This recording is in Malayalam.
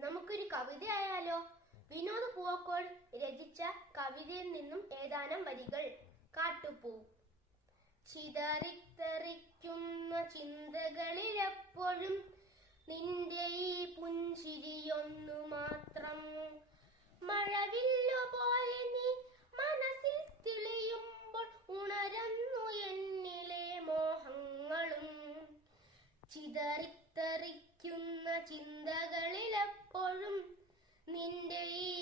നമുക്കൊരു കവിതയായാലോ? വിനോദ് പൂവക്കോട് രചിച്ച കവിതയിൽ നിന്നും ഏതാനും വരികൾ. കാട്ടുപൂ. ചിതറിത്തെറിക്കുന്ന ചിന്തകളിലെപ്പോഴും നിന്റെ ഈ പുഞ്ചിരിയൊന്നു മാത്രം. മഴവില്ലു പോലെ നീ മനസ്സിൽ തെളിയുമ്പോൾ ഉണരുന്നു എന്നിലെ മോഹങ്ങളും. ചിതറിത്തെറിക്കുന്ന ചിന്തകളിലെപ്പോഴും നിന്റെ ഈ